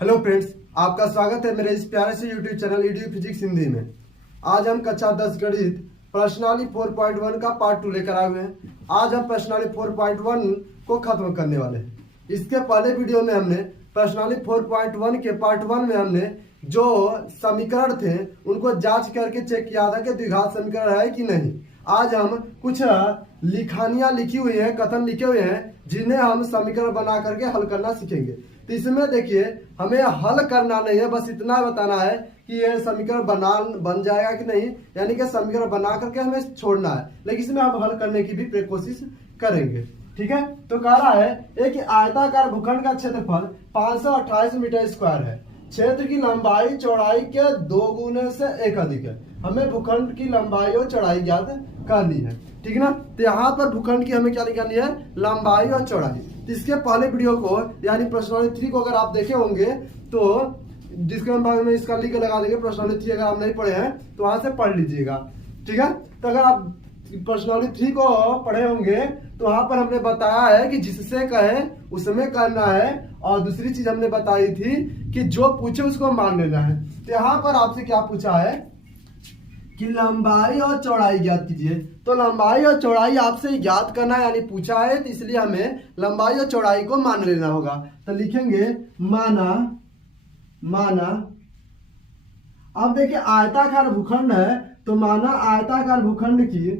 Hello friends, आपका स्वागत है मेरे इस प्यारे से YouTube channel EDU physics Hindi में। आज हम कक्षा 10 गणित प्रश्नावली 4.1 का पार्ट 2 लेकर आए हुए हैं। आज हम प्रश्नावली 4.1 को खत्म करने वाले हैं। इसके पहले वीडियो में हमने प्रश्नावली 4.1 के पार्ट 1 में हमने जो समीकरण थे उनको जांच करके चेक किया था कि द्विघात समीकरण है कि नहीं। आज हम कुछ लिखानियां लिखी हुई हैं, कथन लिखे हुए हैं, जिन्हें हम समीकरण बना करके हल करना सीखेंगे। तो इसमें देखिए, हमें हल करना नहीं है, बस इतना बताना है कि यह समीकरण बन जाएगा कि नहीं, यानी कि समीकरण बना करके हमें छोड़ना है, लेकिन इसमें हम हल करने की भी कोशिश करेंगे। ठीक है, तो कह रहा है एक आयताकार भूखंड का क्षेत्रफल 528 मीटर स्क्वायर है। क्षेत्र की लंबाई चौड़ाई के 2 गुने से 1 अधिक है। हमें भूखंड की लंबाई और चौड़ाई ज्ञात करनी है। ठीक है ना। तो यहाँ पर भूखंड की हमें क्या निकालनी है, लंबाई और चौड़ाई। तो इसके पहले वीडियो को यानी प्रश्नावली 3 को अगर आप देखे होंगे तो डिस्क्रिप्शन बॉक्स में इसका लिंक लगा देंगे। प्रश्नावली 3 अगर आप नहीं पढ़े हैं तो वहां से पढ़ लीजिएगा। ठीक है, तो अगर आप प्रश्नावली 3 को पढ़े होंगे तो वहां पर हमने बताया है कि जिससे कहे उसमें करना है, और दूसरी चीज हमने बताई थी कि जो पूछे उसको मान लेना है। तो यहाँ पर आपसे क्या पूछा है कि लंबाई और चौड़ाई ज्ञात कीजिए। तो लंबाई और चौड़ाई आपसे ज्ञात करना है, यानी पूछा है, तो इसलिए हमें लंबाई और चौड़ाई को मान लेना होगा। तो लिखेंगे माना। अब देखिए आयताकार भूखंड है, तो माना आयताकार भूखंड की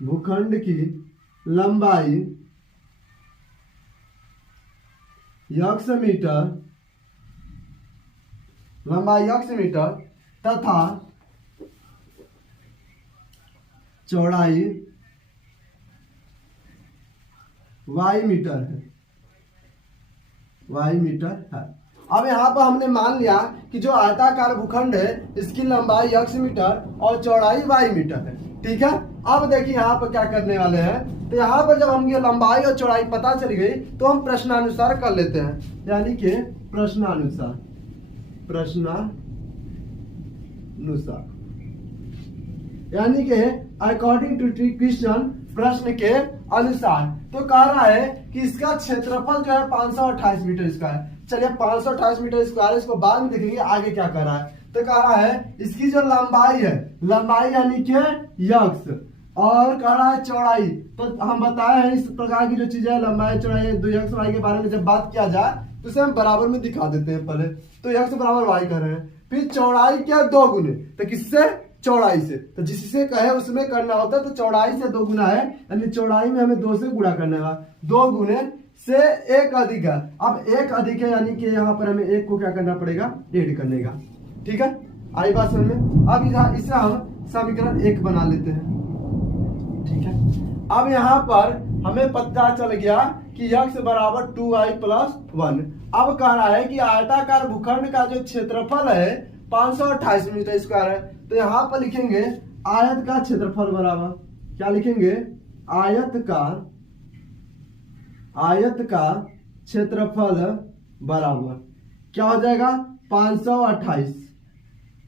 भूखंड की लंबाई x मीटर तथा चौड़ाई y मीटर है। अब यहाँ पर हमने मान लिया कि जो आयताकार भूखंड है इसकी लंबाई x मीटर और चौड़ाई y मीटर है। ठीक है, अब देखिए यहाँ पर क्या करने वाले हैं। तो यहाँ पर जब हम ये लंबाई और चौड़ाई पता चल गई तो हम प्रश्नानुसार कर लेते हैं, यानी कि प्रश्नानुसार यानी कि अकॉर्डिंग टू क्वेश्चन, प्रश्न के अनुसार। तो कह रहा है कि इसका क्षेत्रफल जो है 528 मीटर स्क्वायर। चलिए 528 मीटर स्क्वायर, इसको बाद में देखेंगे आगे क्या कर रहा है। तो कह रहा है इसकी जो लंबाई है, लंबाई यानी कि x, और कह रहा है चौड़ाई। तो हम बताए हैं इस प्रकार की जो चीजें लंबाई चौड़ाई 2x y के बारे में जब बात किया जाए तो उसे हम बराबर में दिखा देते हैं। पहले तो x बराबर y कर रहे हैं, फिर चौड़ाई क्या 2 गुने, तो किससे, चौड़ाई से। तो जिससे कहे उसमें करना होता है, तो चौड़ाई से 2 गुना है, यानी चौड़ाई में हमें 2 से गुणा करना है। 2 गुने से 1 अधिक है। अब 1 अधिक है, यानी कि यहाँ पर हमें 1 को क्या करना पड़ेगा, ऐड करने का। ठीक है, आई बात समझ में। अब इसे हम समीकरण 1 बना लेते हैं। ठीक है, अब यहाँ पर हमें पता चल गया कि x बराबर 2y प्लस 1। अब कह रहा है कि आयताकार भूखंड का जो क्षेत्रफल है 528 मीटर स्क्वायर है। तो यहाँ पर लिखेंगे आयत का क्षेत्रफल बराबर, क्या लिखेंगे, आयत का क्षेत्रफल बराबर क्या हो जाएगा, 528।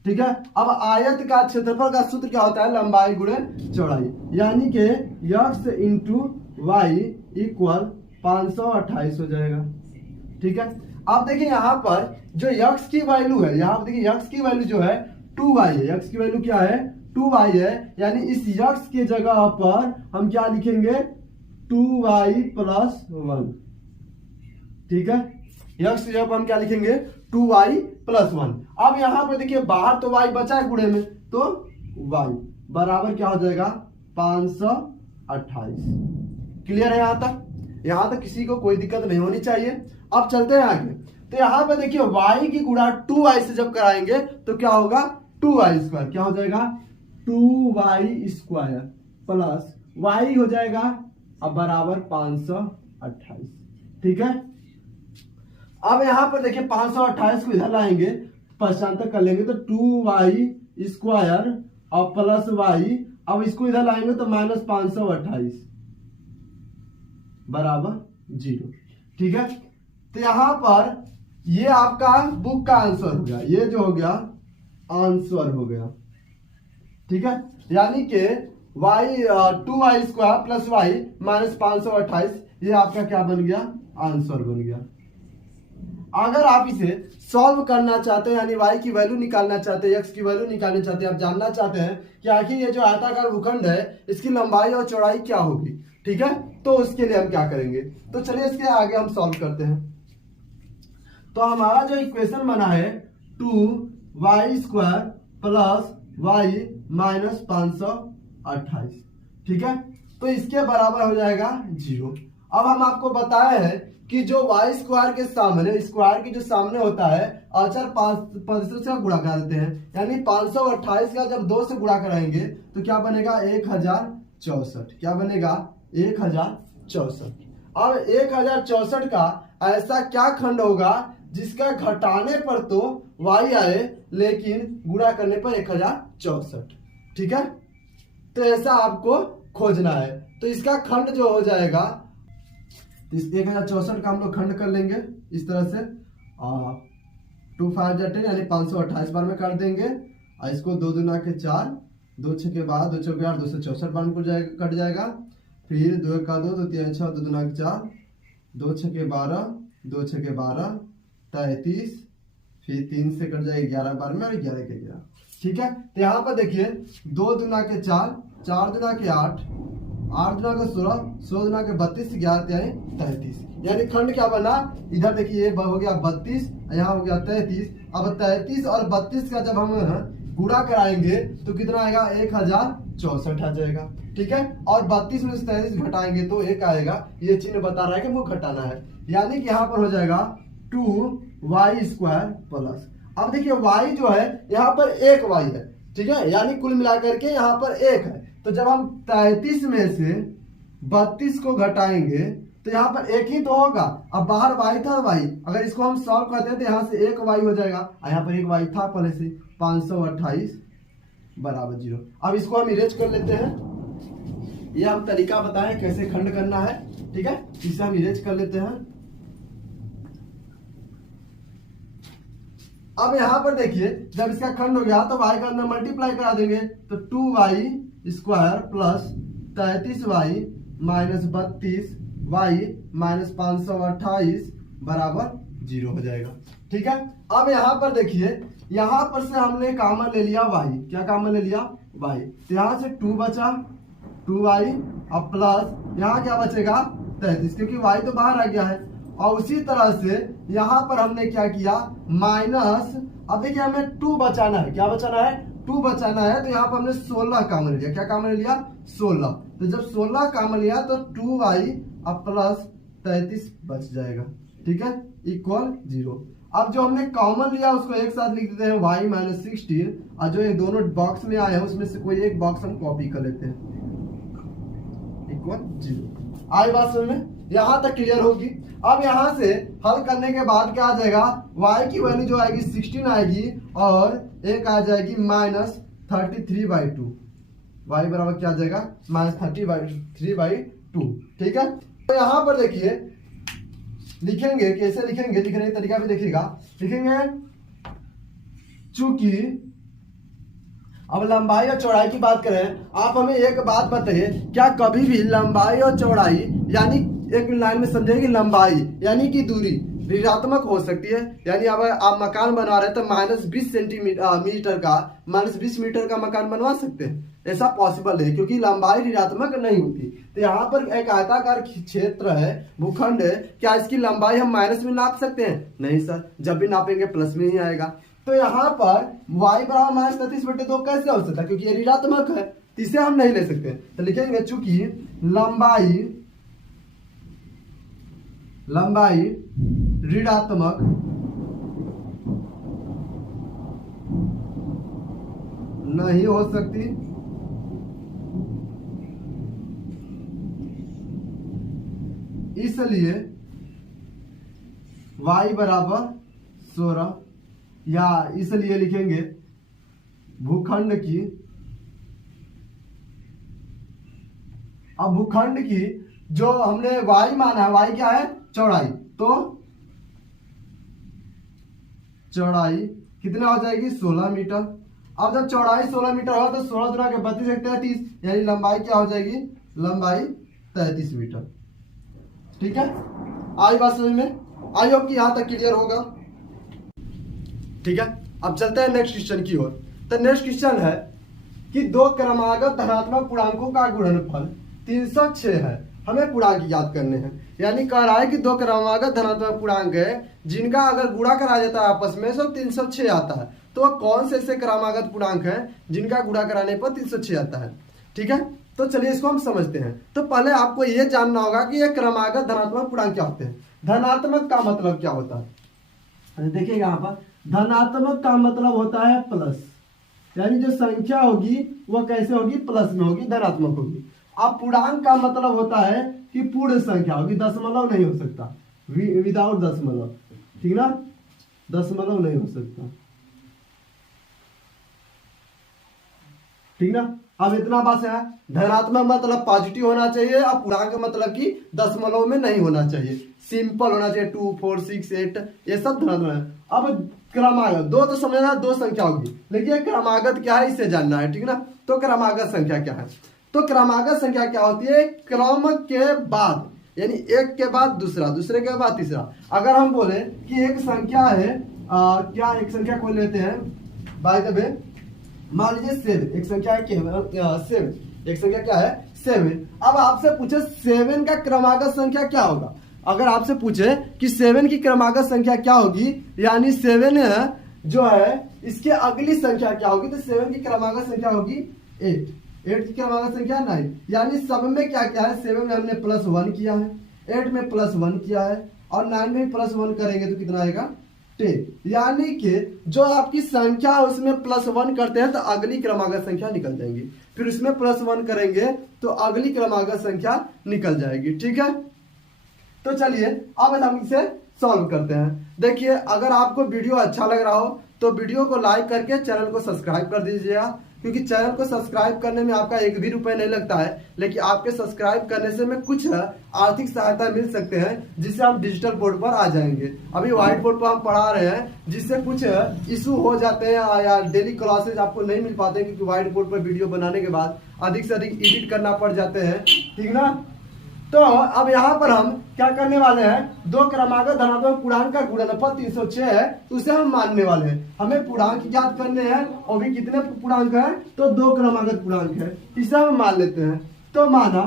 ठीक है, अब आयत का क्षेत्रफल का सूत्र क्या होता है, लंबाई गुणे चौड़ाई, यानी कि x इंटू वाई इक्वल 528 हो जाएगा। ठीक है, अब देखिए यहाँ पर जो x की वैल्यू है, यहाँ पर देखिए x की वैल्यू जो है 2y है। x की वैल्यू क्या है, 2y है, यानी इस x के जगह पर हम क्या लिखेंगे, 2y प्लस 1। ठीक है, x की जगह पर हम क्या लिखेंगे, 2y प्लस 1। अब यहाँ पर देखिए बाहर तो y बचा है गुणे में, तो y बराबर क्या हो जाएगा, 528। क्लियर है यहाँ तक? यहाँ तक किसी को कोई दिक्कत नहीं होनी चाहिए। अब चलते हैं आगे। तो यहाँ पे देखिए y की गुणा 2y से जब कराएंगे तो क्या होगा, 2y स्क्वायर, क्या हो जाएगा, 2y स्क्वायर प्लस y हो जाएगा अब बराबर 528। ठीक है, अब यहाँ पर देखिए 528 को इधर लाएंगे, पश्चांतर कर लेंगे, तो 2y स्क्वायर और प्लस y, अब इसको इधर लाएंगे तो माइनस 528 बराबर 0। ठीक है, तो यहाँ पर ये आपका बुक का आंसर हो गया, ये जो हो गया आंसर हो गया। ठीक है, यानी कि Y 2y² plus Y minus 528, ये आपका क्या बन गया, आंसर बन गया। अगर आप इसे सॉल्व करना चाहते हैं यानी y की वैल्यू निकालना चाहते हैं, x की वैल्यू निकालना चाहते हैं, आप जानना चाहते हैं कि आखिर ये जो आयताकार भूखंड है इसकी लंबाई और चौड़ाई क्या होगी, ठीक है, तो उसके लिए हम क्या करेंगे, तो चलिए इसके आगे हम सॉल्व करते हैं। तो हमारा जो इक्वेशन बना है 2y² प्लस वाई माइनस 528, ठीक है, तो इसके बराबर हो जाएगा 0। अब हम आपको बताए हैं कि जो y² के सामने, स्क्वायर के जो सामने होता है अचर 5 से गुणा कर देते हैं, यानी 528 का जब 2 से गुणा कराएंगे तो क्या बनेगा 1064, क्या बनेगा 1064। अब 1064 का ऐसा क्या खंड होगा जिसका घटाने पर तो y आए लेकिन गुणा करने पर 1064, ठीक है, तो ऐसा आपको खोजना है। तो इसका खंड जो हो जाएगा, इस 1064 का हम लोग खंड कर लेंगे इस तरह से, 2 5 10 यानी 528 बार में कर देंगे, और इसको 2 दूना के 4, 2 6 के 12, 2 चौके 8, 264 बार में कट जाएगा, फिर 2 का 2, 2 3 6, 2 दूना के 4, 2 6 के 12, 2 6 के 12, 33, फिर 3 से कट जाएगा 11 बार में और 11 के 11, ठीक है। तो यहाँ पर देखिए 2 दूना के 4, 4 दूना के 8, 8 दूना के 16, 16 दूना के 32, 11 यानी 33, यानी खंड क्या बना, इधर देखिए ये हो गया 32, यहाँ हो गया 33। अब 33 और 32 का जब हम गुणा कराएंगे तो कितना आएगा 1064 आ जाएगा, ठीक है, और 32 में से 33 घटाएंगे तो 1 आएगा, ये चिन्ह बता रहा है कि वो घटाना है, यानी कि यहाँ पर हो जाएगा 2y² प्लस, अब देखिए y जो है यहाँ पर 1 y है, ठीक है, यानी कुल मिलाकर के यहाँ पर 1 है, तो जब हम 33 में से 32 को घटाएंगे तो यहाँ पर 1 ही तो होगा, अब बाहर y था y, अगर इसको हम सॉल्व करते हैं तो यहाँ से 1 y हो जाएगा, यहाँ पर 1 y था पहले से, 528 बराबर 0। अब इसको हम इरेज कर लेते हैं, ये हम तरीका बताएं कैसे खंड करना है, ठीक है, इसे हम इरेज कर लेते हैं। अब यहाँ पर देखिए जब इसका खंड हो गया तो y का अंदर मल्टीप्लाई करा देंगे, तो 2y² plus 33y minus 32y minus 528 बराबर 0 हो जाएगा, ठीक है। अब यहाँ पर देखिए, यहाँ पर से हमने कॉमन ले लिया y, क्या कॉमन ले लिया y, तो यहाँ से 2 बचा, 2y, अब प्लस यहाँ क्या बचेगा 33, क्योंकि y तो बाहर आ गया है, और उसी तरह से यहाँ पर हमने क्या किया माइनस, अब देखिए हमें 2 बचाना है, क्या बचाना है 2 बचाना है, तो यहाँ पर हमने 16 कॉमन लिया, क्या कॉमन लिया 16, तो जब 16 कॉमन लिया तो 2y अब प्लस 33 बच जाएगा, ठीक है, इक्वल 0। अब जो हमने कॉमन लिया उसको एक साथ लिख देते हैं y माइनस 16, और जो ये दोनों बॉक्स में आए हैं उसमें से कोई एक बॉक्स हम कॉपी कर लेते हैं, इक्वल 0। आई बात समझ में, यहाँ तक क्लियर होगी। अब यहाँ से हल करने के बाद क्या आ जाएगा, y की वैल्यू जो आएगी 16 आएगी, और एक आ जाएगी माइनस 33/2, y बराबर क्या आ जाएगा माइनस 33/2, ठीक है। तो यहाँ पर देखिए लिखेंगे, कैसे लिखेंगे, लिखने का तरीका भी देखिएगा, लिखेंगे चूंकि, अब लंबाई और चौड़ाई की बात करें, आप हमें एक बात बताइए, क्या कभी भी लंबाई और चौड़ाई यानी एक लाइन में समझेंगे, लंबाई यानी कि दूरी ऋणात्मक हो सकती है, यानी अब आप मकान बना रहे हैं तो माइनस 20 सेंटीमीटर का, माइनस 20 मीटर का मकान बनवा सकते हैं, ऐसा पॉसिबल है क्योंकि लंबाई ऋणात्मक नहीं होती। तो यहाँ पर एक आयताकार क्षेत्र है, भूखंड है, क्या इसकी लंबाई हम माइनस में नाप सकते हैं, नहीं सर, जब भी नापेंगे प्लस में ही आएगा। तो यहाँ पर y बराबर माइनस 33/2 कैसे हो सकता है, क्योंकि ये ऋणात्मक है, इसे हम नहीं ले सकते, तो लिखेंगे चूंकि लंबाई ऋणात्मक नहीं हो सकती, इसलिए y बराबर 16, या इसलिए लिखेंगे भूखंड की, अब भूखंड की जो हमने y माना है, y क्या है चौड़ाई, तो चौड़ाई कितना हो जाएगी 16 मीटर, अब जब चौड़ाई 16 मीटर हो तो 16 गुना के 32 एक 33, यानी लंबाई क्या हो जाएगी, लंबाई 33 मीटर। ठीक है, आई बात समझ में? आई होप कि यहां तक क्लियर होगा। ठीक है, अब चलते हैं नेक्स्ट क्वेश्चन की ओर। तो नेक्स्ट क्वेश्चन है कि दो क्रमागत धनात्मक पूर्णांकों का गुणनफल 306 है, हमें पूर्णांक याद करने हैं। यानी कह रहा है कि दो क्रमागत धनात्मक पूर्णांक है जिनका अगर गुणा करा जाता है आपस में तो 306 आता है। तो कौन से ऐसे क्रमागत पूर्णांक है जिनका गुणा कराने पर 306 आता है? ठीक है, तो चलिए इसको हम समझते हैं। तो पहले आपको यह जानना होगा कि ये क्रमागत धनात्मक पूर्णांक क्या होते हैं। धनात्मक का मतलब क्या होता है? देखिए यहाँ पर धनात्मक का मतलब होता है प्लस, यानी जो संख्या होगी वह कैसे होगी, प्लस में होगी, धनात्मक होगी। अब पूर्णांक का मतलब होता है कि पूर्ण संख्या होगी, दशमलव नहीं हो सकता, विदाउट दशमलव। ठीक ना, दशमलव नहीं हो सकता। ठीक ना, अब इतना बात है। धनात्मक मतलब पॉजिटिव होना चाहिए, और पूर्णांक मतलब कि दशमलव में नहीं होना चाहिए, सिंपल होना चाहिए। 2, 4, 6, 8 ये सब धनात्मक है। अब क्रमागत दो तो समझना, दो संख्या होगी, लेकिन क्रमागत क्या है इसे जानना है। ठीक ना, तो क्रमागत संख्या क्या है? तो क्रमागत संख्या क्या होती है? क्रम के बाद, यानी एक के बाद दूसरा, दूसरे के बाद तीसरा। अगर हम बोले कि एक संख्या है क्या, एक संख्या को लेते हैं बाय द वे, मान लीजिए 7, एक संख्या है 7, एक संख्या क्या है 7। अब आपसे पूछे 7 का क्रमागत संख्या क्या होगा? अगर आपसे पूछे कि 7 की क्रमागत संख्या क्या होगी, यानी 7 जो है इसके अगली संख्या क्या होगी, तो 7 की क्रमागत संख्या होगी 8, 8 की क्रमागत संख्या 9। यानी सब में क्या क्या है, 7 में हमने +1 किया है, 8 में +1 किया है, और 9 में +1 करेंगे तो कितना आएगा 10। यानी कि जो आपकी संख्या है उसमें +1 करते हैं तो अगली क्रमागत संख्या निकल जाएगी, फिर उसमें +1 करेंगे तो अगली क्रमागत संख्या निकल जाएगी। ठीक है, तो चलिए अब हम इसे सॉल्व करते हैं। देखिए, अगर आपको वीडियो अच्छा लग रहा हो तो वीडियो को लाइक करके चैनल को सब्सक्राइब कर दीजिएगा, क्योंकि चैनल को सब्सक्राइब करने में आपका 1 भी रुपए नहीं लगता है, लेकिन आपके सब्सक्राइब करने से में कुछ आर्थिक सहायता मिल सकते हैं, जिससे हम डिजिटल बोर्ड पर आ जाएंगे। अभी व्हाइट बोर्ड पर हम पढ़ा रहे हैं, जिससे कुछ इशू हो जाते हैं या डेली क्लासेज आपको नहीं मिल पाते, क्योंकि व्हाइट बोर्ड पर वीडियो बनाने के बाद अधिक से अधिक एडिट करना पड़ जाते हैं। ठीक ना, तो अब यहाँ पर हम क्या करने वाले हैं, दो क्रमागत धनात्मक पूर्णांक का गुणनफल 306 है, तो उसे हम मानने वाले हैं। हमें पूर्णांक ज्ञात करने हैं, और भी कितने पूर्णांक है, तो दो क्रमागत पूर्णांक है, इसे हम मान लेते हैं। तो माना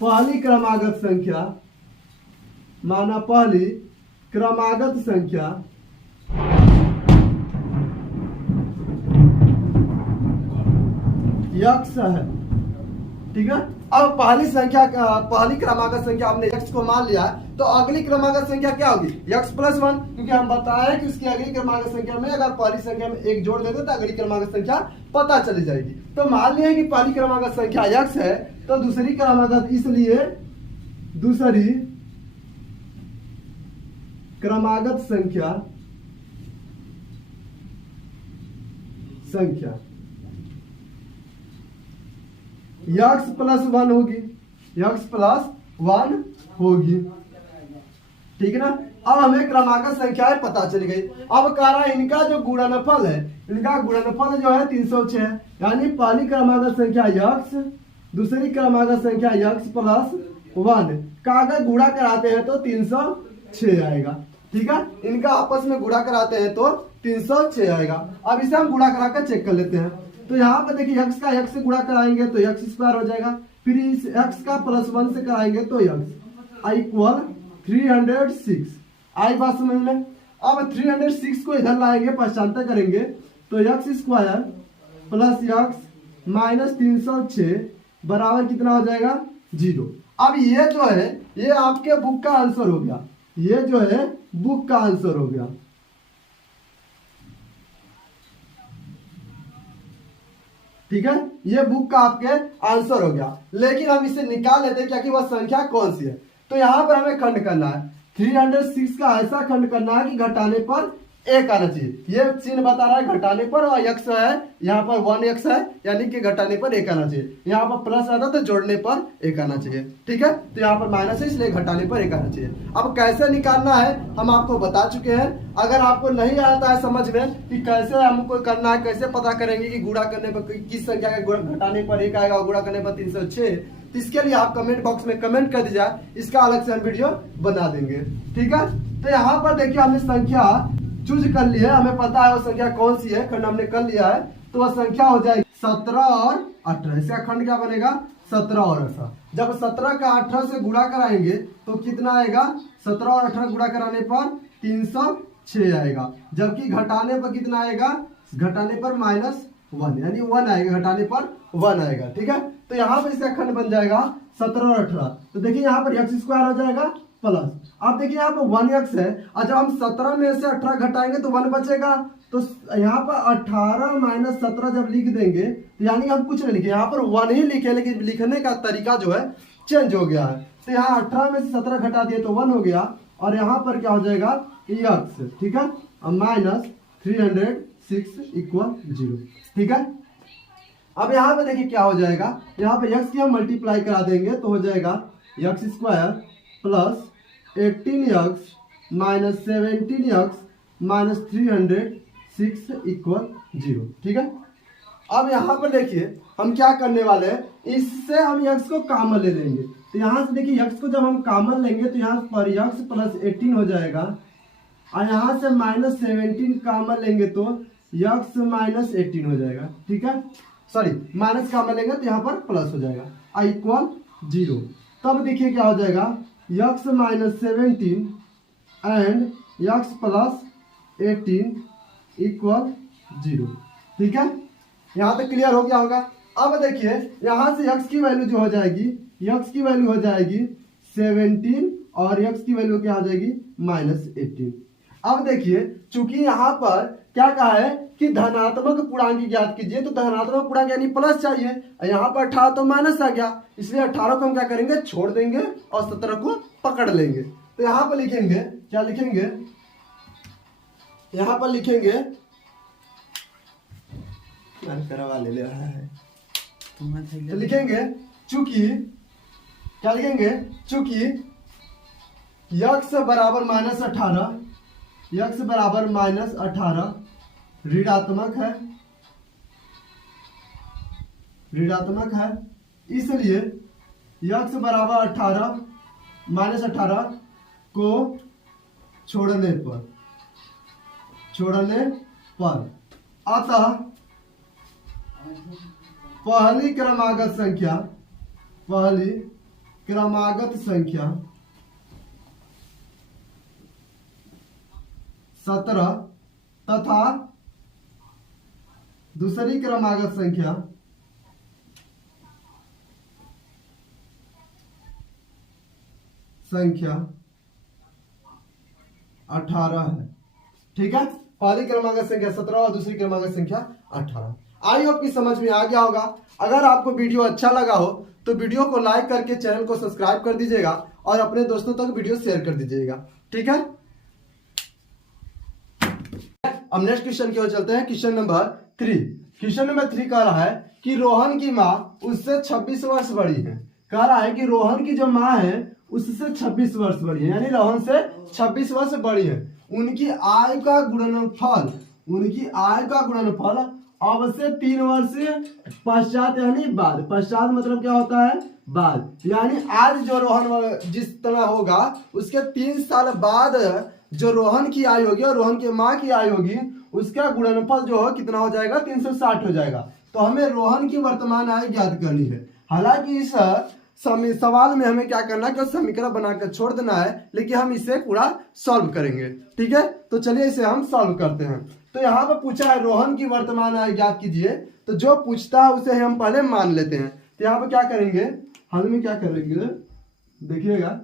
पहली क्रमागत संख्या, माना पहली क्रमागत संख्या x है। ठीक है, अब पहली क्रमागत संख्या हमने x को मान लिया, तो अगली क्रमागत संख्या क्या होगी, x + 1, क्योंकि हम बताया कि उसकी अगली क्रमागत संख्या में अगर पहली संख्या में 1 जोड़ देते तो अगली क्रमागत संख्या पता चली जाएगी। तो मान लिया कि पहली क्रमागत संख्या x है, तो दूसरी क्रमागत, इसलिए दूसरी क्रमागत संख्या x + 1 होगी, x + 1 होगी। ठीक है ना, अब हमें क्रमागत संख्याएं पता चली गई। अब कह रहा है इनका जो गुणनफल है, इनका गुणनफल जो है 306 है, यानी पहली क्रमागत संख्या x, दूसरी क्रमागत संख्या x + 1 का अगर गुणा कराते हैं तो 306 आएगा। ठीक है, इनका आपस में गुणा कराते हैं तो 306 आएगा। अब इसे हम गुणा करा कर चेक कर लेते हैं। तो यहाँ पर देखिए x का x से गुणा कराएंगे तो x² हो जाएगा, फिर इस x का +1 से कराएंगे तो x = 306। आई बात समझ में? अब 306 को इधर लाएंगे, पहचानता करेंगे तो x² + x - 306 बराबर कितना हो जाएगा 0। अब ये जो है ये आपके बुक का आंसर हो गया, ये जो है बुक का आंसर हो गया। ठीक है, ये बुक का आपके आंसर हो गया, लेकिन हम इसे निकाल लेते हैं क्या कि वह संख्या कौन सी है। तो यहां पर हमें खंड करना है, 306 का ऐसा खंड करना है कि घटाने पर 1 आना चाहिए। ये चिन्ह बता रहा है घटाने पर, और x है यहाँ पर 1x है, यानी कि घटाने पर 1 आना चाहिए। यहाँ पर प्लस रहता तो जोड़ने पर 1 आना चाहिए। ठीक है, तो यहाँ पर माइनस है इसलिए घटाने पर 1 आना चाहिए। अब कैसे निकालना है हम आपको बता चुके हैं। अगर आपको नहीं आता है समझ में कि कैसे हमको करना है, कैसे पता करेंगे कि गुणा करने पर किस संख्या का घटाने पर 1 आएगा और गुणा करने पर 306, तो इसके लिए आप कमेंट बॉक्स में कमेंट कर दीजिए, इसका अलग से हम वीडियो बना देंगे। ठीक है, तो यहाँ पर देखिए हमने संख्या चूज कर ली है, हमें पता है वो संख्या कौन सी है, खंड हमने कर लिया है, तो वह संख्या हो जाएगी 17 और 18। इसका खंड क्या बनेगा 17 और 18। जब 17 का 18 से गुणा कराएंगे तो कितना आएगा, 17 और 18 गुणा कराने पर 306 आएगा, जबकि घटाने पर कितना आएगा, घटाने पर -1 यानी 1 आएगा, घटाने पर 1 आएगा। ठीक है, तो यहाँ पर इसका खंड बन जाएगा 17 और 18। तो देखिए यहाँ पर x² हो जाएगा प्लस, अब देखिए यहाँ पर 1x है, और जब हम 17 में से 18 घटाएंगे तो 1 बचेगा, तो यहाँ पर 18 - 17 जब लिख देंगे तो यानी हम कुछ नहीं लिखे, यहाँ पर 1 ही लिखे, लेकिन लिखने का तरीका जो है चेंज हो गया है। तो यहाँ 18 में से 17 घटा दिए तो 1 हो गया, और यहाँ पर क्या हो जाएगा x। ठीक है, -306 = 0। ठीक है, अब यहाँ पे देखिए क्या हो जाएगा, यहाँ पे x की हम मल्टीप्लाई करा देंगे तो हो जाएगा x² + 18x - 17x - 306 = 0। ठीक है, अब यहाँ पर देखिए हम क्या करने वाले हैं, इससे हम x को कॉमन ले लेंगे। तो यहाँ से देखिए x को जब हम कॉमन लेंगे तो यहाँ पर x + 18 हो जाएगा, और यहाँ से -17 कॉमन लेंगे तो x - 18 हो जाएगा। ठीक है, सॉरी माइनस कॉमन लेंगे तो यहाँ पर प्लस हो जाएगा, = 0। तब देखिए क्या हो जाएगा, x - 17 एंड x + 18 = 0। ठीक है, यहाँ तक क्लियर हो गया होगा। अब देखिए यहाँ से x की वैल्यू जो हो जाएगी, x की वैल्यू हो जाएगी 17 और x की वैल्यू क्या हो जाएगी -18। अब देखिए चूंकि यहाँ पर क्या कहा है कि धनात्मक पूर्णांक ज्ञात कीजिए, तो धनात्मक पूर्णांक यानी प्लस चाहिए, यहाँ पर 18 तो माइनस आ गया, इसलिए 18 को हम क्या करेंगे छोड़ देंगे और 17 को पकड़ लेंगे। तो यहाँ पर लिखेंगे, क्या लिखेंगे, यहाँ पर लिखेंगे, करवा ले रहा है, तो लिखेंगे चूंकि, क्या लिखेंगे, चूंकि x बराबर -18, x बराबर -18 ऋणात्मक है, ऋणात्मक है, इसलिए x बराबर 18 -18 को छोड़ने पर अतः पहली क्रमागत संख्या 17 तथा दूसरी क्रमागत संख्या 18 है। ठीक है, पहली क्रमागत संख्या 17 और दूसरी क्रमागत संख्या 18। आई होप की समझ में आ गया होगा। अगर आपको वीडियो अच्छा लगा हो तो वीडियो को लाइक करके चैनल को सब्सक्राइब कर दीजिएगा और अपने दोस्तों तक वीडियो शेयर कर दीजिएगा। ठीक है, अब नेक्स्ट क्वेश्चन की ओर चलते हैं। Question number 3। क्वेश्चन नंबर 3 कह रहा है कि रोहन की माँ उससे 26 वर्ष बड़ी है। कह रहा है कि रोहन की जो माँ है उससे 26 वर्ष बड़ी है, यानी रोहन से 26 वर्ष बड़ी है। उनकी आय का गुणनफल अब से 3 वर्ष पश्चात यानी बाद, पश्चात मतलब क्या होता है बाद, यानी आज जो रोहन जिस तरह होगा उसके 3 साल बाद जो रोहन की आय होगी और रोहन की माँ की आय होगी उसका गुणनफल जो है कितना हो जाएगा 360 हो जाएगा। तो हमें रोहन की वर्तमान आय ज्ञात करनी है। हालांकि इस सवाल में हमें क्या करना है कि समीकरण बनाकर छोड़ देना है, लेकिन हम इसे पूरा सॉल्व करेंगे। ठीक है, तो चलिए इसे हम सॉल्व करते हैं। तो यहाँ पर पूछा है रोहन की वर्तमान आय ज्ञात कीजिए, तो जो पूछता है उसे हम पहले मान लेते हैं। तो यहाँ पर क्या करेंगे, हल में क्या करेंगे देखिएगा,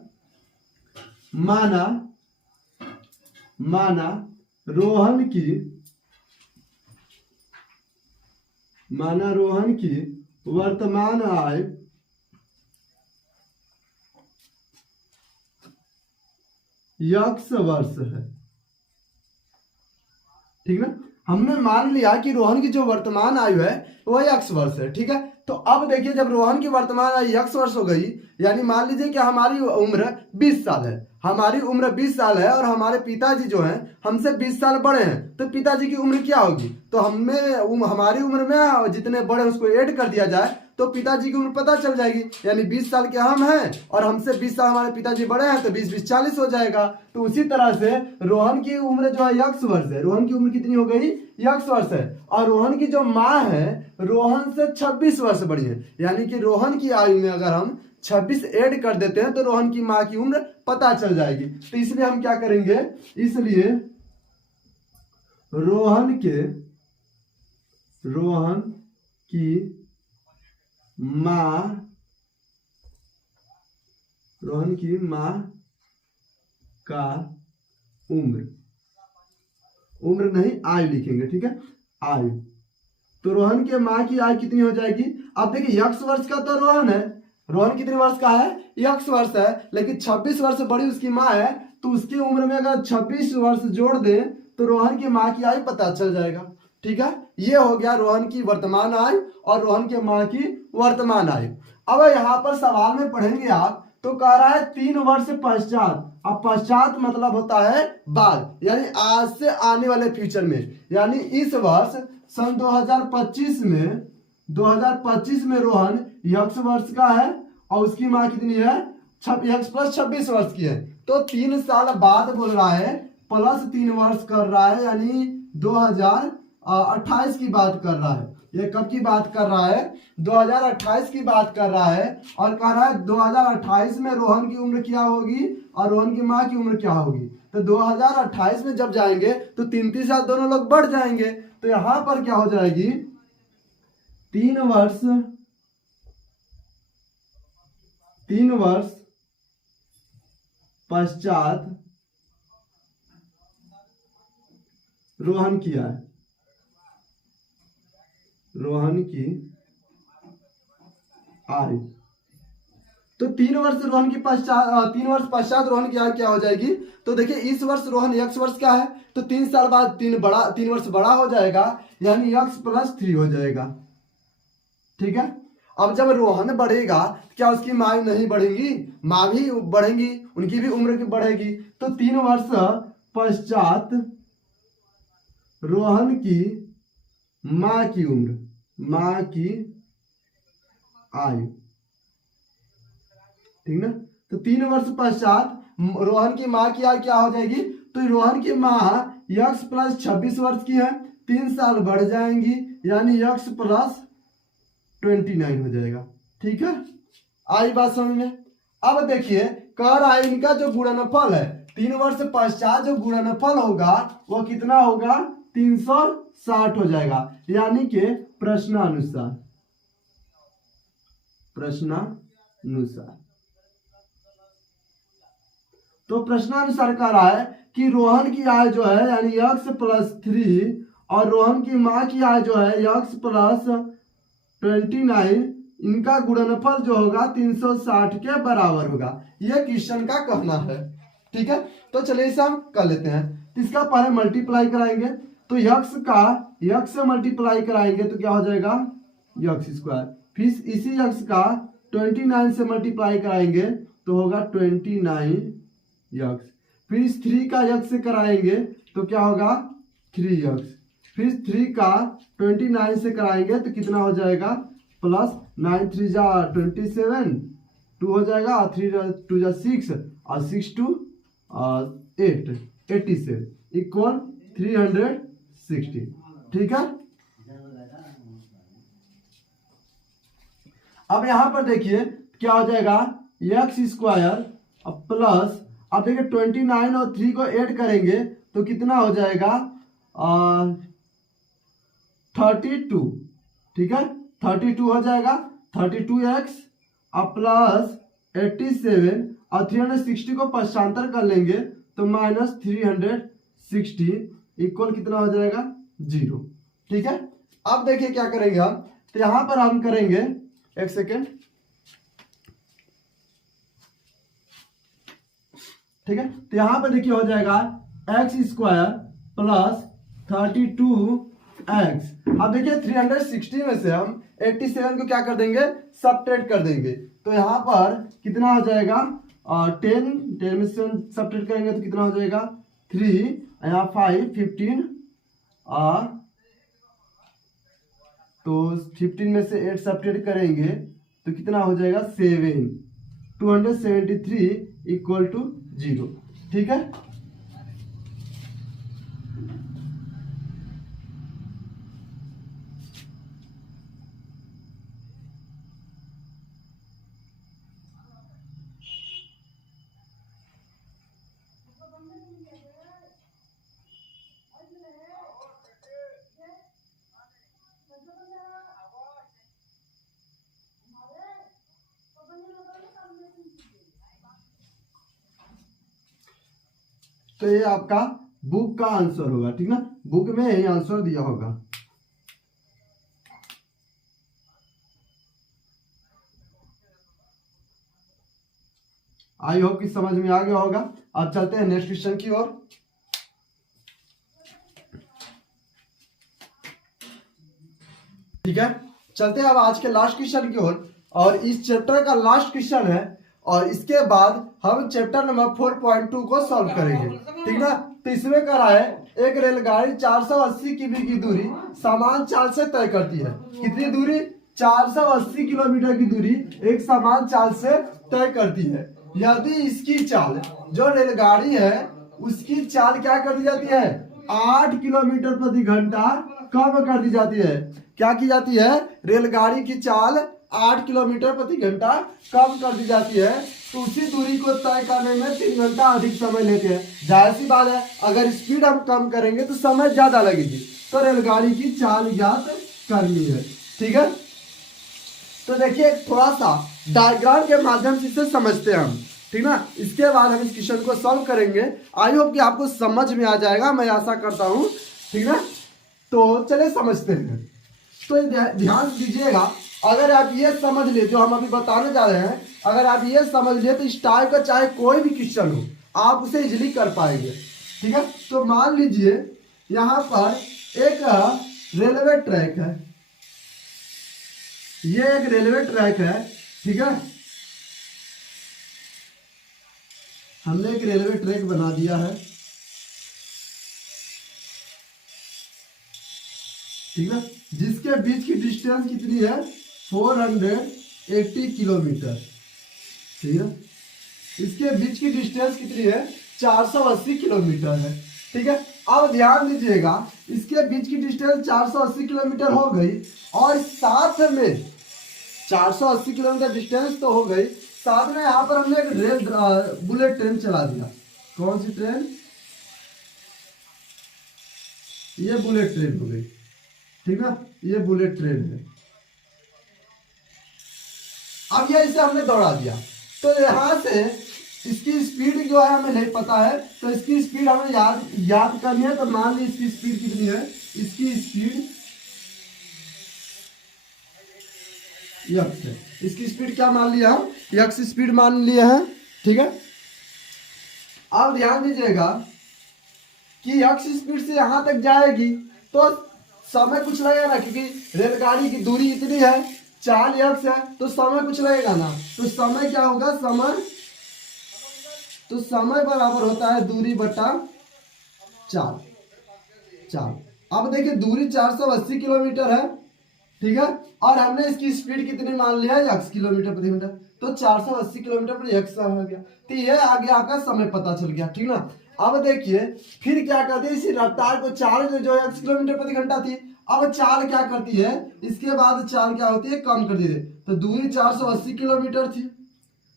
माना रोहन की वर्तमान आय x वर्ष है। ठीक ना। हमने मान लिया कि रोहन की जो वर्तमान आयु है वह x वर्ष है, ठीक है। तो अब देखिए जब रोहन की वर्तमान आयु x वर्ष हो गई, यानी मान लीजिए कि हमारी उम्र 20 साल है, हमारी उम्र 20 साल है और हमारे पिताजी जो हैं हमसे 20 साल बड़े हैं, तो पिताजी की उम्र क्या होगी, तो हमें हमारी उम्र में जितने बड़े उसको ऐड कर दिया जाए तो पिताजी की उम्र पता चल जाएगी। यानी 20 साल के हम हैं और हमसे 20 साल हमारे पिताजी बड़े हैं, तो 20 20 40 हो जाएगा। तो उसी तरह से रोहन की उम्र जो है x वर्ष है, रोहन की उम्र कितनी हो गई, x वर्ष है। और रोहन की जो माँ है रोहन से 26 वर्ष बड़ी है, यानी कि रोहन की आयु में अगर हम 26 ऐड कर देते हैं तो रोहन की माँ की उम्र पता चल जाएगी। तो इसलिए हम क्या करेंगे, इसलिए रोहन की माँ का उम्र नहीं आयु लिखेंगे, ठीक है, आयु। तो रोहन के माँ की आयु कितनी हो जाएगी, अब देखिए x वर्ष का तो रोहन है, रोहन कितने वर्ष का है, x वर्ष है, लेकिन 26 वर्ष बड़ी उसकी माँ है, तो उसकी उम्र में अगर 26 वर्ष जोड़ दें तो रोहन की माँ की आयु पता चल जाएगा, ठीक है। ये हो गया रोहन की वर्तमान आयु और रोहन के माँ की वर्तमान आयु। अब यहाँ पर सवाल में पढ़ेंगे आप तो कह रहा है 3 वर्ष पश्चात। अब पश्चात मतलब होता है बाद, यानी आज से आने वाले फ्यूचर में, यानी इस वर्ष सन 2025 में रोहन x वर्ष का है और उसकी माँ कितनी है, x प्लस 26 वर्ष की है। तो 3 साल बाद बोल रहा है, प्लस 3 वर्ष कर रहा है, यानी 2028 की बात कर रहा है। ये कब की बात कर रहा है, 2028 की बात कर रहा है। और कह रहा है 2028 में रोहन की उम्र क्या होगी और रोहन की माँ की उम्र क्या होगी। तो 2028 में जब जाएंगे तो 3 साल दोनों लोग बढ़ जाएंगे। तो यहां पर क्या हो जाएगी, 3 वर्ष पश्चात रोहन की आयु। तो 3 वर्ष रोहन की पश्चात 3 वर्ष पश्चात रोहन की आयु क्या हो जाएगी, तो देखिए इस वर्ष रोहन x वर्ष का है, तो 3 साल बाद 3 वर्ष बड़ा हो जाएगा, यानी x प्लस 3 हो जाएगा, ठीक है। अब जब रोहन बढ़ेगा क्या उसकी माँ नहीं बढ़ेगी, माँ भी बढ़ेंगी, उनकी भी उम्र की बढ़ेगी। तो 3 वर्ष पश्चात रोहन की माँ की आयु, ठीक ना। तो 3 वर्ष पश्चात रोहन की माँ की आयु क्या हो जाएगी, तो रोहन की माँ x प्लस 26 वर्ष की है, 3 साल बढ़ जाएंगी, यानी x प्लस 29 हो जाएगा, ठीक है। आई बात समझ में। अब देखिए कह रहा है इनका जो गुणनफल है 3 वर्ष पश्चात जो गुणनफल होगा वो कितना होगा, 360 हो जाएगा, यानी कि प्रश्नानुसार तो प्रश्नानुसार कह रहा है कि रोहन की आयु जो है यानी x प्लस 3 और रोहन की माँ की आयु जो है x प्लस 29, इनका गुणनफल जो होगा 360 के बराबर होगा। यह क्वेश्चन का कहना है, ठीक है। तो चलिए इसे हम कर लेते हैं। इसका पहले मल्टीप्लाई कराएंगे, तो x से मल्टीप्लाई कराएंगे तो क्या हो जाएगा, x स्क्वायर। फिर इसी x का 29 से मल्टीप्लाई कराएंगे तो होगा 29x। फिर इस 3 का x से कराएंगे तो क्या होगा, 3x। फिर 3 का 29 से कराएंगे तो कितना हो जाएगा, प्लस 9 3 जा 27, 2 हो जाएगा, 3 2 जा 6 और 6 2 8 87 इक्वल 360, ठीक है। अब यहां पर देखिए क्या हो जाएगा, x स्क्वायर प्लस, अब देखिए 29 और 3 को ऐड करेंगे तो कितना हो जाएगा, 32, ठीक है, 32 हो जाएगा, 32x प्लस 87 और 360 को पक्षांतर कर लेंगे तो माइनस 360 इक्वल कितना हो जाएगा, 0, ठीक है। अब देखिए क्या करेंगे हम, तो यहां पर हम करेंगे, एक सेकेंड, ठीक है। तो यहां पर देखिए हो जाएगा x स्क्वायर प्लस 32x। अब देखिए 360 में से हम 87 को क्या कर देंगे, सबट्रैक्ट कर देंगे। तो यहाँ पर कितना हो जाएगा, 10 में से हम सबट्रैक्ट करेंगे तो कितना हो जाएगा 3, यहाँ 5, 15, तो 15 में से 8 सबट्रैक्ट करेंगे तो कितना हो जाएगा 7, 273 इक्वल टू 0। ठीक है, तो ये आपका बुक का आंसर होगा। ठीक ना, बुक में यही आंसर दिया होगा। आई होप कि समझ में आ गया होगा। अब चलते हैं नेक्स्ट क्वेश्चन की ओर। ठीक है, चलते हैं अब आज के लास्ट क्वेश्चन की ओर, और इस चैप्टर का लास्ट क्वेश्चन है, और इसके बाद हम चैप्टर नंबर 4.2 को सॉल्व करेंगे। ठीक ना, तो इसमें करा है एक रेलगाड़ी 480 किमी की दूरी समान चाल से तय करती है। कितनी दूरी, 480 किलोमीटर की दूरी एक समान चाल से तय करती है। यदि इसकी चाल, जो रेलगाड़ी है उसकी चाल क्या कर दी जाती है, 8 किलोमीटर प्रति घंटा कम कर दी जाती है। क्या की जाती है, रेलगाड़ी की चाल 8 किलोमीटर प्रति घंटा कम कर दी जाती है, तो उसी दूरी को तय करने में 3 घंटा अधिक समय लेते हैं। जाहिर सी बात है, अगर स्पीड हम कम करेंगे तो समय ज्यादा लगेगी, तो रेलगाड़ी की चाल ज्ञात करनी है। ठीक है, तो देखिए थोड़ा सा डायग्राम के माध्यम से इसे समझते हैं हम। ठीक ना, इसके बाद हम इस क्वेश्चन को सॉल्व करेंगे। आई होप कि आपको समझ में आ जाएगा, मैं आशा करता हूँ। ठीक ना, तो चलिए समझते हैं। तो ध्यान दीजिएगा, अगर आप ये समझ ले जो हम अभी बताने जा रहे हैं, अगर आप ये समझ ले तो इस टाइप का चाहे कोई भी क्वेश्चन हो आप उसे इजीली कर पाएंगे। ठीक है, तो मान लीजिए यहाँ पर एक रेलवे ट्रैक है, ये एक रेलवे ट्रैक है। ठीक है, हमने एक रेलवे ट्रैक बना दिया है। ठीक है, जिसके बीच की डिस्टेंस कितनी है, 480 किलोमीटर। ठीक है, इसके बीच की डिस्टेंस कितनी है, 480 किलोमीटर है। ठीक है, अब ध्यान दीजिएगा, इसके बीच की डिस्टेंस 480 किलोमीटर हो गई, और साथ में 480 किलोमीटर डिस्टेंस तो हो गई, साथ में यहाँ पर हमने एक बुलेट ट्रेन चला दिया। कौन सी ट्रेन, ये बुलेट ट्रेन हो गई। ठीक ना, ये बुलेट ट्रेन है। अब ये इसे हमने दौड़ा दिया, तो यहां से इसकी स्पीड जो है हमें नहीं पता है, तो इसकी स्पीड हमें याद करनी है। तो मान ली इसकी स्पीड कितनी है, इसकी स्पीड यक्स है। इसकी स्पीड क्या मान लिया हम, यक्स स्पीड मान लिया है। ठीक है, अब ध्यान दीजिएगा कि यक्स स्पीड से यहां तक जाएगी तो समय कुछ लगेगा ना, क्योंकि रेलगाड़ी की दूरी इतनी है, चाल यक्स है, तो समय कुछ लगेगा ना। तो समय क्या होगा, समय बराबर होता है दूरी बटा चाल। अब देखिए दूरी 480 किलोमीटर है। ठीक है, और हमने इसकी स्पीड कितनी मान लिया है, x किलोमीटर प्रति घंटा, तो 480 किलोमीटर प्रति x हो गया। तो ये आगे आकर समय पता चल गया। ठीक ना, अब देखिए फिर क्या करती है, इसी रफ्तार को चाल जो है x किलोमीटर प्रति घंटा थी, अब चाल क्या करती है, इसके बाद चाल क्या होती है, कम कर दी है। तो दूरी 480 किलोमीटर थी,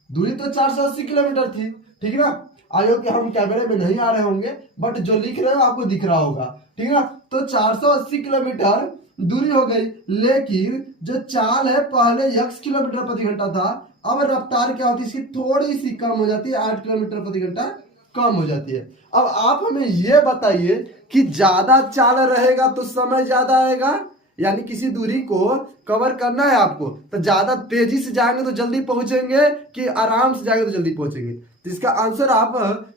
दूरी तो 480 किलोमीटर थी। ठीक है ना, आयो कि हम कैमरे में नहीं आ रहे होंगे, बट जो लिख रहे हो आपको दिख रहा होगा। ठीक है, तो 480 किलोमीटर दूरी हो गई, लेकिन जो चाल है पहले x किलोमीटर प्रति घंटा था, अब रफ्तार क्या होती है, इसकी थोड़ी सी कम हो जाती है, 8 किलोमीटर प्रति घंटा कम हो जाती है। अब आप हमें ये बताइए कि ज्यादा चाल रहेगा तो समय ज्यादा आएगा, यानी किसी दूरी को कवर करना है आपको, तो ज्यादा तेजी से जाएंगे तो जल्दी पहुंचेंगे कि आराम से जाएंगे तो जल्दी पहुंचेंगे। तो इसका आंसर आप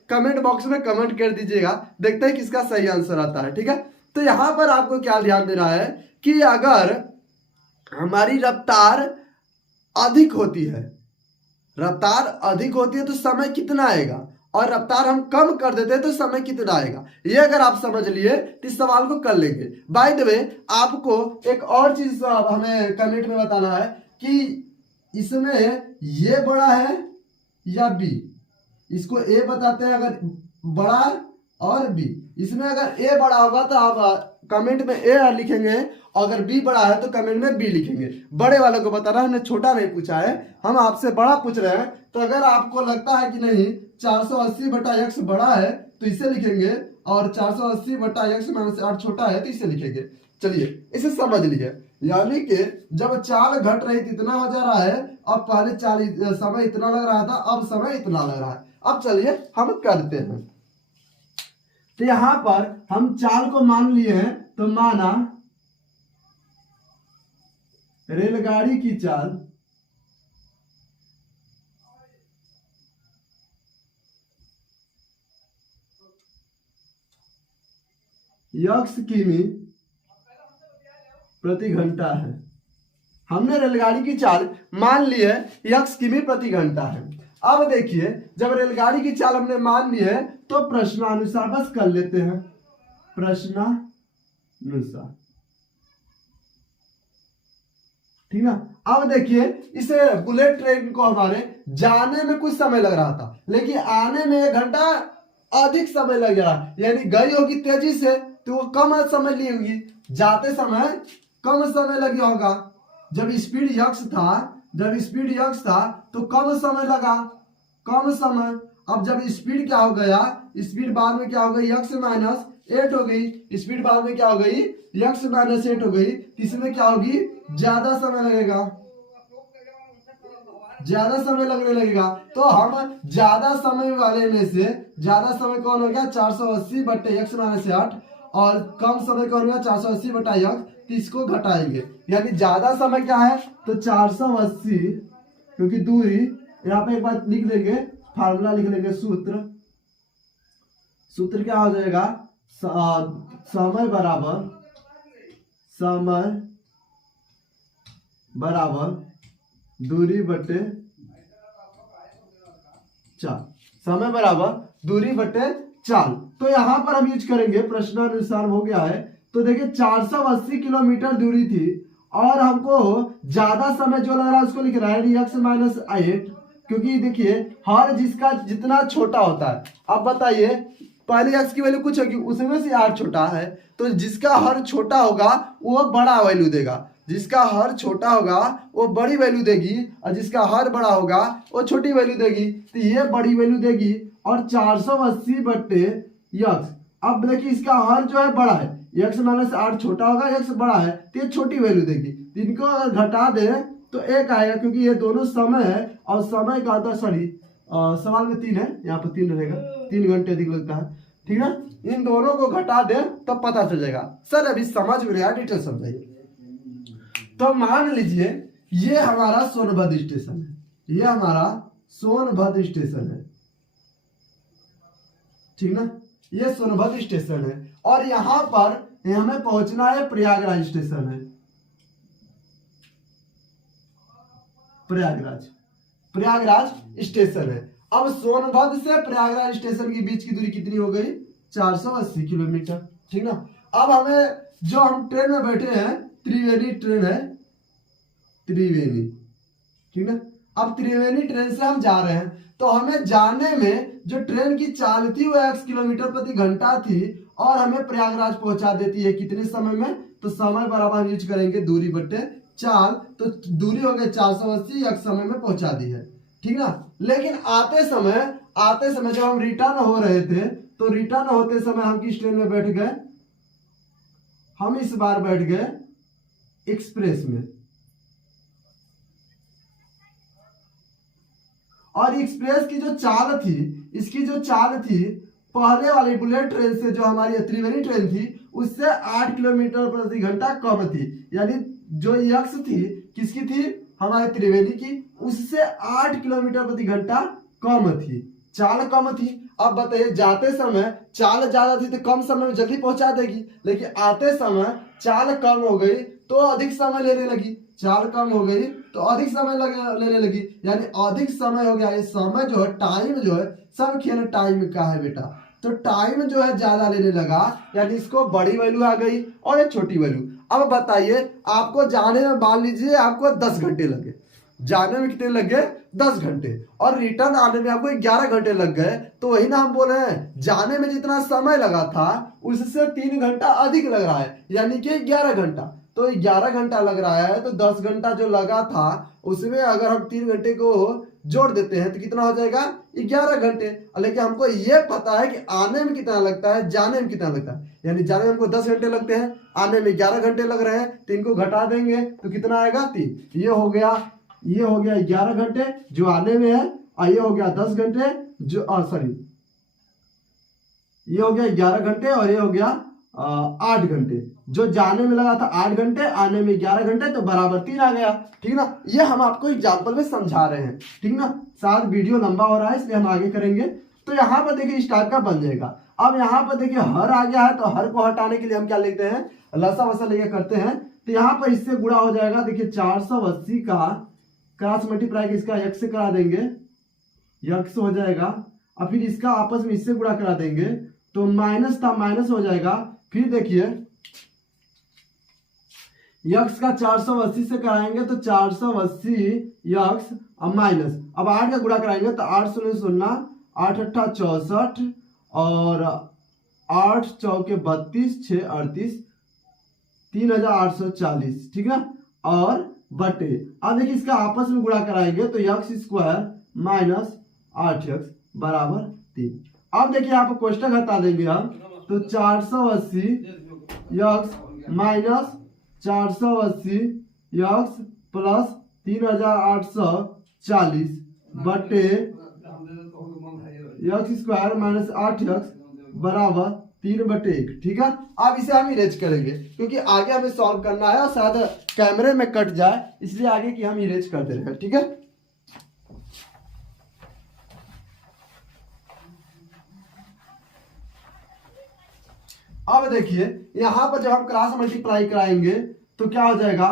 कमेंट बॉक्स में कमेंट कर दीजिएगा, देखते हैं किसका सही आंसर आता है। ठीक है, तो यहां पर आपको क्या ध्यान देना है कि अगर हमारी रफ्तार अधिक होती है, रफ्तार अधिक होती है तो समय कितना आएगा, और रफ्तार हम कम कर देते हैं तो समय कितना आएगा। ये अगर आप समझ लिए तो इस सवाल को कर लेंगे। बाय द वे आपको एक और चीज हमें कमेंट में बताना है कि इसमें ये बड़ा है या बी। इसको ए बताते हैं अगर बड़ा और बी। इसमें अगर ए बड़ा होगा तो आप कमेंट में ए लिखेंगे, अगर बी बड़ा है तो कमेंट में बी लिखेंगे। बड़े वालों को बता रहा है, हमने छोटा नहीं पूछा है, हम आपसे बड़ा पूछ रहे हैं। तो अगर आपको लगता है कि नहीं 480/x बड़ा है तो इसे लिखेंगे, और 480/x-8 छोटा है तो इसे लिखेंगे। चलिए इसे समझ लीजिए, यानी कि जब चाल घट रही थी इतना हो जा रहा है, अब पहले समय इतना लग रहा था, अब समय इतना लग रहा है। अब चलिए हम करते हैं। तो यहां पर हम चाल को मान लिए हैं, तो माना रेलगाड़ी की चाल x किमी प्रति घंटा है। हमने रेलगाड़ी की चाल मान ली है x किमी प्रति घंटा है। अब देखिए जब रेलगाड़ी की चाल हमने मान ली है तो प्रश्नानुसार बस कर लेते हैं, प्रश्नानुसार, ठीक ना। अब देखिए इसे बुलेट ट्रेन को हमारे जाने में कुछ समय लग रहा था, लेकिन आने में 1 घंटा अधिक समय लग रहा, यानी गई होगी तेजी से तो वो कम समय ली होगी, जाते समय कम समय लगे होगा। जब स्पीड यक्स था तो कम समय लगा, कम समय। अब जब स्पीड क्या हो गया, स्पीड बाद में क्या हो गई, x-8 हो गई, स्पीड बाद में क्या हो गई, x-8 हो गई। इसमें क्या होगी, ज्यादा समय लगेगा, ज्यादा समय लगने लगेगा। तो हम ज्यादा समय वाले में से ज्यादा समय कौन हो गया, 480/x-8, और कम समय कौन हो गया 480/x, तो इसको घटाएंगे। यानी ज्यादा समय क्या है, तो 480, क्योंकि दूरी, यहाँ पे एक बात लिख देंगे, फार्मूला लिख लेंगे, सूत्र क्या हो जाएगा, समय बराबर दूरी बटे चाल, समय बराबर दूरी बटे चाल। तो यहां पर हम यूज करेंगे प्रश्नानुसार, हो गया है। तो देखिए 480 किलोमीटर दूरी थी और हमको ज्यादा समय जो लग रहा है उसको लिख रहा है x-8, क्योंकि देखिए हर जिसका जितना छोटा होता है। अब बताइए पहले x की वैल्यू कुछ होगी, उसमें से r छोटा है, तो जिसका हर छोटा होगा वो बड़ा वैल्यू देगा, जिसका हर छोटा होगा वो बड़ी वैल्यू देगी, और जिसका हर बड़ा होगा वो छोटी वैल्यू देगी। तो ये बड़ी वैल्यू देगी, और 480/x। अब देखिए इसका हर जो है बड़ा है, x-8 छोटा होगा, x बड़ा है, तो ये छोटी वैल्यू देगी। इनको अगर घटा दे तो 1 आएगा, क्योंकि ये दोनों समय है, और समय का आता सवाल में 3 है, यहाँ पर 3 रहेगा, 3 घंटे अधिक लगता है, ठीक है। इन दोनों को घटा दे तब पता चल जाएगा। सर अभी समझ में नहीं आया, डिटेल समझाइए। तो मान लीजिए ये हमारा सोनभद्र स्टेशन है, ये हमारा सोनभद्र स्टेशन है, ठीक ना, ये सोनभद्र स्टेशन है, और यहां पर हमें पहुंचना है प्रयागराज स्टेशन है, प्रयागराज स्टेशन है। अब सोनभद्र से प्रयागराज स्टेशन के बीच की दूरी कितनी हो गई, 480 किलोमीटर, ठीक ना। अब हमें जो हम ट्रेन में बैठे हैं, त्रिवेणी ट्रेन है, त्रिवेणी, ठीक ना। अब त्रिवेणी ट्रेन से हम जा रहे हैं, तो हमें जाने में जो ट्रेन की चाल थी वो x किलोमीटर प्रति घंटा थी, और हमें प्रयागराज पहुंचा देती है कितने समय में, तो समय बराबर हम यूज करेंगे दूरी बटे चाल। तो दूरी हो गई 480, x समय में पहुंचा दी है, ठीक ना। लेकिन आते समय जब हम रिटर्न हो रहे थे, तो रिटर्न होते समय हम किस ट्रेन में बैठ गए, हम इस बार बैठ गए एक्सप्रेस में, और एक्सप्रेस की जो चाल थी, इसकी जो चाल थी पहले वाली बुलेट ट्रेन से, जो हमारी त्रिवेणी ट्रेन थी, उससे 8 किलोमीटर प्रति घंटा कम थी। यानी जो यक्स थी किसकी थी, हमारे त्रिवेणी की, उससे 8 किलोमीटर प्रति घंटा कम थी, चाल कम थी। अब बताइए, जाते समय चाल ज्यादा थी तो कम समय में जल्दी पहुंचा देगी, लेकिन आते समय चाल कम हो गई तो अधिक समय लेने लगी। चाल कम हो गई तो अधिक समय लेने लगी, यानी अधिक समय हो गया। ये समय जो है, टाइम जो है, सब खेल टाइम का है बेटा। तो टाइम जो है ज्यादा लेने लगा, यानी इसको बड़ी वैल्यू आ गई और एक छोटी वैल्यू। अब बताइए, आपको जाने में मान लीजिए आपको 10 घंटे लगे, जाने में कितने लग गए 10 घंटे, और रिटर्न आने में आपको 11 घंटे लग गए। तो वही ना हम बोल रहे हैं, जाने में जितना समय लगा था उससे 3 घंटा अधिक लग रहा है, यानी कि 11 घंटा। तो 11 घंटा लग रहा है, तो 10 घंटा जो लगा था उसमें अगर हम 3 घंटे को जोड़ देते हैं तो कितना हो जाएगा 11 घंटे। लेकिन हमको ये पता है कि आने में कितना लगता है, जाने में कितना लगता है। यानी जाने में हमको 10 घंटे लगते हैं, आने में 11 घंटे लग रहे हैं, तो इनको घटा देंगे तो कितना आएगा 3। ये हो गया 11 घंटे जो आने में है, और ये हो गया 10 घंटे जो सॉरी, ये हो गया 11 घंटे और ये हो गया 8 घंटे। जो जाने में लगा था 8 घंटे, आने में 11 घंटे, तो बराबर 3 आ गया। ठीक ना, ये हम आपको एग्जाम्पल में समझा रहे हैं। ठीक ना, साथ वीडियो लंबा हो रहा है इसलिए हम आगे करेंगे। तो यहाँ पर देखिए इस टाइप का बन जाएगा। अब यहाँ पर देखिए हर आ गया है, तो हर को हटाने के लिए हम क्या लिखते हैं, लसा वसा लेके करते हैं। तो यहाँ पर इससे गुणा हो जाएगा। देखिए 480 का क्रॉस मल्टीप्लाई इसका x से करा देंगे, x हो जाएगा, और फिर इसका आपस में इससे गुणा करा देंगे तो माइनस था माइनस हो जाएगा। फिर देखिए x का 480 से कराएंगे तो 480 x अब माइनस, अब 8 का गुणा कराएंगे तो 8 शून्य 0, 8 अट्ठा 64 और 8 चौके 32, 6 38, 3840। ठीक है, और बटे, अब देखिए इसका आपस में गुणा कराएंगे तो x स्क्वायर माइनस 8x बराबर 3। अब देखिए यहाँ पर कोष्टक हटा देंगे हम, तो 480 x माइनस 480 x प्लस 3840 बटे x स्क्वायर माइनस 8x बराबर 3/1। ठीक है, अब इसे हम इरेज करेंगे क्योंकि आगे हमें सॉल्व करना है और शायद कैमरे में कट जाए, इसलिए आगे की हम इरेज करते रहेंगे। ठीक है, अब देखिए यहां पर जब हम क्रॉस मल्टीप्लाई कराएंगे तो क्या हो जाएगा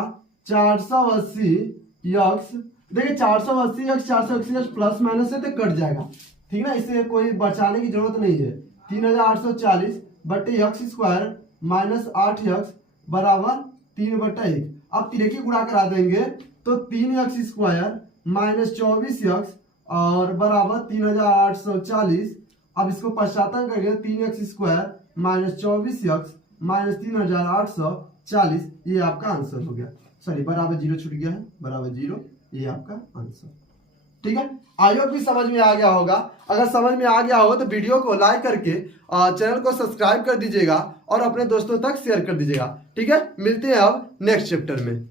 480 x, देखिए 480 x 480 x प्लस माइनस से तो कट जाएगा। ठीक ना, इसे कोई बचाने की जरूरत नहीं है। 3840 बटे x स्क्वायर माइनस 8x बराबर 3/1। अब तिरकी गुणा करा देंगे तो 3x स्क्वायर माइनस 24x और बराबर 3840। अब इसको पश्चातान करेंगे 3x square minus 24x minus 3840, ये आपका आंसर हो गया। सॉरी, बराबर 0 छूट गया है, बराबर 0, ये आपका आंसर। ठीक है, आई होप भी समझ में आ गया होगा। अगर समझ में आ गया हो तो वीडियो को लाइक करके चैनल को सब्सक्राइब कर दीजिएगा और अपने दोस्तों तक शेयर कर दीजिएगा। ठीक है, मिलते हैं अब नेक्स्ट चैप्टर में।